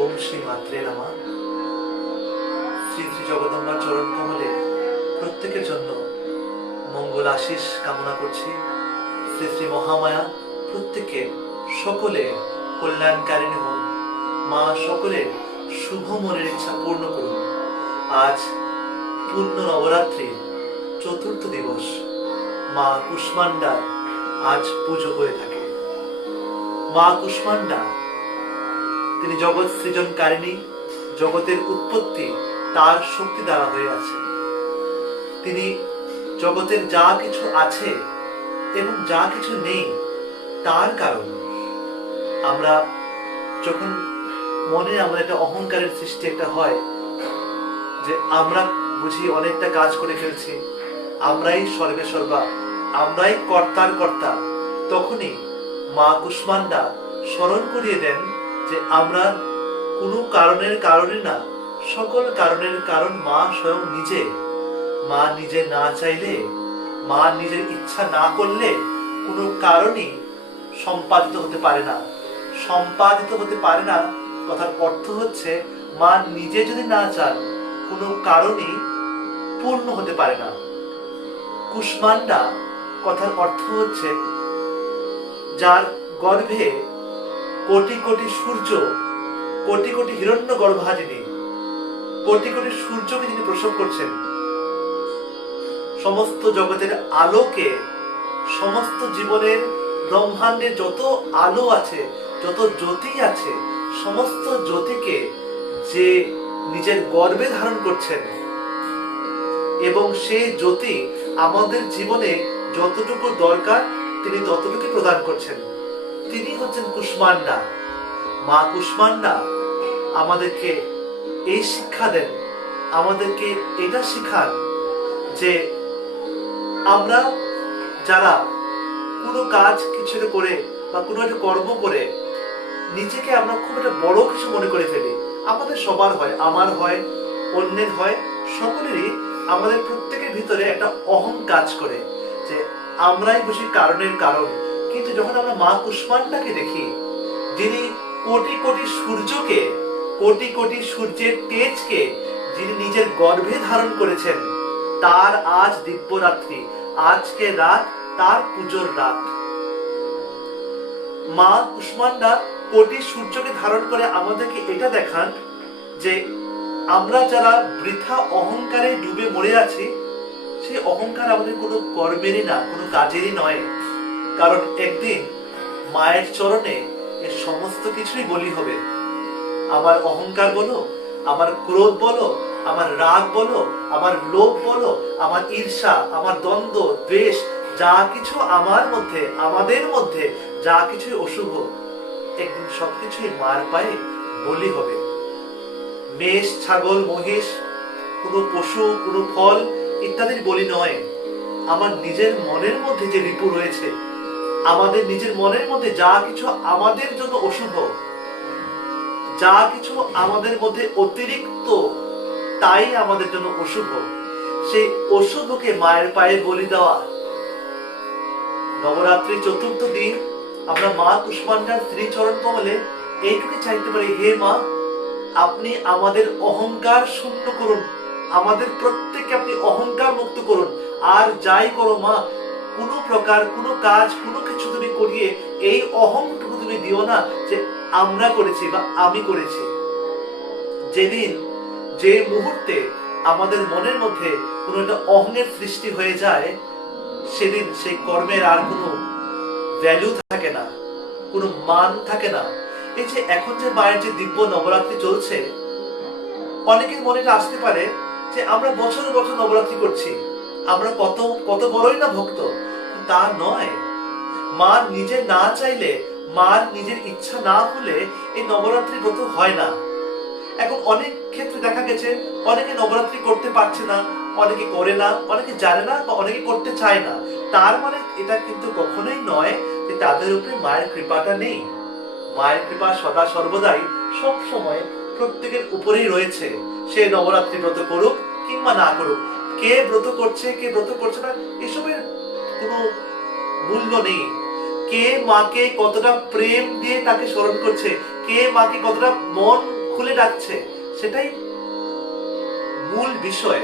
ওম শ্রী মাত্রে নমঃ। শ্রী শ্রী জগদম্বার চরণ কমলে প্রত্যেকের জন্য মঙ্গল আশিস কামনা করছি। শ্রী শ্রী মহামায়া প্রত্যেকের সকলে কল্যাণকারিণী হোক। মা সকলের শুভ মনের ইচ্ছা পূর্ণ করুন। আজ পূর্ণ নবরাত্রির চতুর্থ দিবস, মা কুষ্মান্ডার আজ পুজো হয়ে থাকে। মা কুষ্মান্ডা তিনি জগৎ সৃজনকারিণী, জগতের উৎপত্তি তার শক্তি দ্বারা হয়ে আছে। তিনি জগতের যা কিছু আছে এবং যা কিছু নেই তার কারণ। আমরা যখন মনে আমাদের একটা অহংকারের সৃষ্টি একটা হয় যে আমরা বুঝি অনেকটা কাজ করে ফেলছি, আমরাই সর্বে সর্বা, আমরাই কর্তার কর্তা, তখনই মা কুষ্মান্ডা স্মরণ করিয়ে দেন যে আমরা কোনো কারণের কারণে না, সকল কারণের কারণ মা স্বয়ং নিজে। মা নিজে না চাইলে, মা নিজের ইচ্ছা না করলে কোনো কারণই সম্পাদিত হতে পারে না। সম্পাদিত হতে পারে না কথার অর্থ হচ্ছে মা নিজে যদি না চান কোনো কারণই পূর্ণ হতে পারে না। কুষ্মান্ডা কথার অর্থ হচ্ছে যার গর্ভে কোটি কোটি সূর্য, কোটি কোটি হিরণ্য গর্ভা যিনি, কোটি কোটি সূর্যকে যিনি প্রসব করছেন, সমস্ত জগতের আলোকে, সমস্ত জীবনের ব্রহ্মাণ্ডের যত আলো আছে, যত জ্যোতি আছে, সমস্ত জ্যোতিকে যে নিজের গর্ভে ধারণ করছেন এবং সেই জ্যোতি আমাদের জীবনে যতটুকু দরকার তিনি ততটুকু প্রদান করছেন। তিনি হচ্ছেন কুষ্মান্ডা। মা কুষ্মান্ডা আমাদেরকে এই শিক্ষা দেন, আমাদেরকে এটা শিখান যে আমরা যারা কোনো কাজ কিছু করে বা কোনো একটা কর্ম করে নিজেকে আমরা খুব একটা বড় কিছু মনে করে ফেলি। আমাদের সবার হয়, আমার হয়, অন্যের হয়, সকলেরই আমাদের প্রত্যেকের ভিতরে একটা অহং কাজ করে যে আমরাই বুঝি কারণের কারণ। কিন্তু যখন আমরা মা কুষ্মান্ডাকে দেখি, যিনি কোটি কোটি সূর্যকে, কোটি কোটি সূর্যের তেজকে যিনি নিজের গর্ভে ধারণ করেছেন, তার আজ দিব্যরাত্রি, আজকে রাত তার পুজোর রাত। মা কুষ্মান্ডা কোটি সূর্যকে ধারণ করে আমাদেরকে এটা দেখান যে আমরা যারা বৃথা অহংকারে ডুবে মরে আছি, সেই অহংকার আমাদের কোনো কর্মেরই না, কোনো কাজেরই নয়। কারণ একদিন মায়ের চরণে এর সমস্ত কিছুই বলি হবে। আমার অহংকার বলো, আমার ক্রোধ বলো, আমার রাগ বলো, আমার লোভ বলো, আমার ঈর্ষা, আমার দ্বন্দ্ব, দ্বেষ, যা কিছু আমার মধ্যে, আমাদের মধ্যে যা কিছু অশুভ, একদিন সবকিছুই মার পায়ে বলি হবে। মেষ, ছাগল, মহিষ, কোনো পশু, কোনো ফল ইত্যাদির বলি নয়। আমার নিজের মনের মধ্যে যে রিপু রয়েছে, আমাদের নিজের মনের মধ্যে যা কিছু আমাদের জন্য অশুভ, যা কিছু আমাদের মধ্যে অতিরিক্ত, তাই আমাদের জন্য অশুভ, সেই অশুভকে মায়ের পায়ে বলি দেওয়া। নবরাত্রি চতুর্থ দিন আমরা মা কুষ্মান্ডার শ্রীচরণ কমলে এইটুকু চাইতে পারি, হে মা, আপনি আমাদের অহংকার শূন্য করুন, আমাদের প্রত্যেককে আপনি অহংকার মুক্ত করুন। আর যাই করো মা, কোনো প্রকার কোনো কাজ, কোনো কিছু তুমি করিয়ে এই অহংটুকু তুমি দিও না যে আমরা করেছি বা আমি করেছি। যেদিন, যে মুহূর্তে আমাদের মনের মধ্যে কোনো একটা অহংের সৃষ্টি হয়ে যায়, সেদিন সেই কর্মের আর কোনো ভ্যালু থাকে না, কোনো মান থাকে না। এই যে এখন যে মায়ের যে দিব্য নবরাত্রি চলছে, অনেকের মনে আসতে পারে যে আমরা বছর বছর নবরাত্রি করছি, আমরা কত কত বড়ই না ভক্ত। তা নয়। মা নিজে না চাইলে, মার নিজের ইচ্ছা না হলে এই নবরাত্রি ব্রত হয় না। এখন অনেক ক্ষেত্রে দেখা গেছে অনেকে নবরাত্রি করতে পারছে না, অনেকে করে না, অনেকে জানে না, বা অনেকে করতে চায় না। তার মানে এটা কিন্তু কখনোই নয় যে তাদের উপরে মায়ের কৃপাটা নেই। মায়ের কৃপা সদা সর্বদাই সব সময় প্রত্যেকের উপরেই রয়েছে। সে নবরাত্রি ব্রত করুক কিংবা না করুক, কে ব্রত করছে কে ব্রত করছে না এসবের কোনো মূল্য নেই। কে মাকে কতটা প্রেম দিয়ে তাকে স্মরণ করছে, কে মাকে কতটা মন খুলে ডাকছে, সেটাই মূল বিষয়।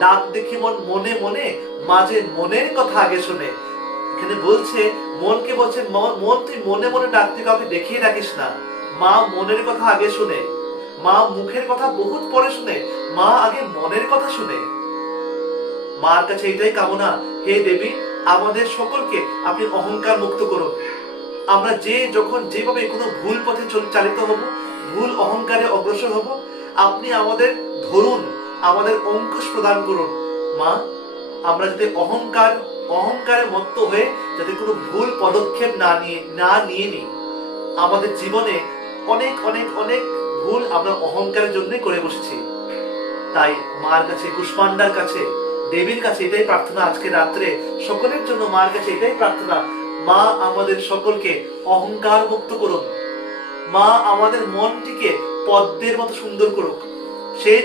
ডাক দেখি মন মনে মনে, মাঝে মনের কথা আগে শুনে। এখানে বলছে, মনকে বলছে, মন তুই মনে মনে ডাক, তুই কাউকে দেখিয়ে ডাকিস না। মা মনের কথা আগে শুনে, মা মুখের কথা বহুত পরে শুনে, মা আগে মনের কথা শুনে। মার কাছে এটাই কামনা, হে দেবী, আমাদের সকলকে আপনি অহংকার মুক্ত করুন। আমরা যে যখন যেভাবে কোনো ভুল পথে চালিত হব, ভুল অহংকারে অগ্রসর হব, আপনি আমাদের ধরুন, আমাদের অঙ্কুশ প্রদান করুন। মা, আমরা যাতে অহংকারে মত্ত হয়ে যাতে কোনো ভুল পদক্ষেপ না নিয়ে নিই। আমাদের জীবনে অনেক অনেক অনেক ভুল আমরা অহংকারের জন্য করে বসেছি। তাই মার কাছে, কুষ্মান্ডার কাছে, দেবীর কাছে এটাই প্রার্থনা আজকে রাত্রে সকলের জন্য। মার কাছে এটাই প্রার্থনা, মা আমাদের সকলকে অহংকার মুক্ত করুন। মা আমাদের মনটিকে পদ্মের মতো সুন্দর করুক। সেই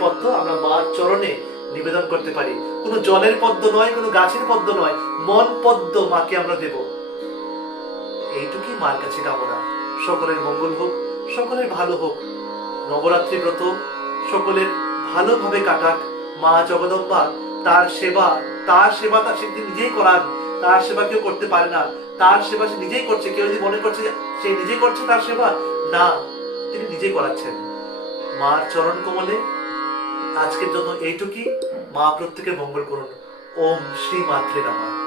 পদ্ম আমরা মার চরণে নিবেদন করতে পারি। কোনো জলের পদ্ম নয়, কোনো গাছের পদ্ম নয়, মন পদ্ম মাকে আমরা দেব। এইটুকুই মার কাছে কামনা। সকলের মঙ্গল হোক, সকলের ভালো হোক। নবরাত্রি ব্রত সকলের ভালোভাবে কাটাক। মা জগদম্বা তার সেবা তার সে নিজেই করান। তার সেবা কেউ করতে পারে না, তার সেবা সে নিজেই করছে। কেউ যদি মনে করছে সে নিজেই করছে তার সেবা, না, তিনি নিজেই করাচ্ছেন। মার চরণ কমলে আজকের জন্য এইটুকুই। মা প্রত্যেকের মঙ্গল করুন। ওম শ্রী মাত্রে নমঃ।